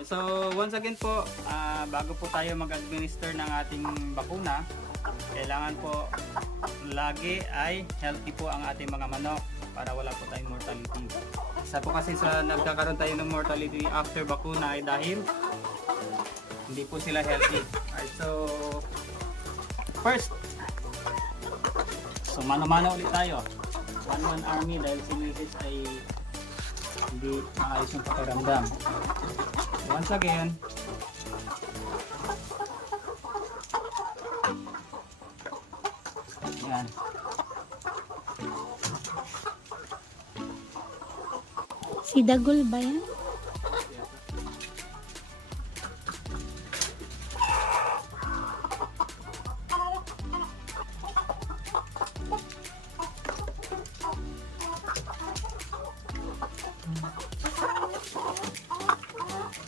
So once again po, bago po tayo mag-administer ng ating bakuna, kailangan po lagi ay healthy po ang ating mga manok para wala po tayong mortality. Isa po kasi sa nagkakaroon tayo ng mortality after bakuna ay dahil hindi po sila healthy. Alright, so first, so mano-mano ulit tayo. 1-1 army dahil si Mrs. ay hindi maayos yung pakiramdam. Once again, yan. Si Dagol ba yan?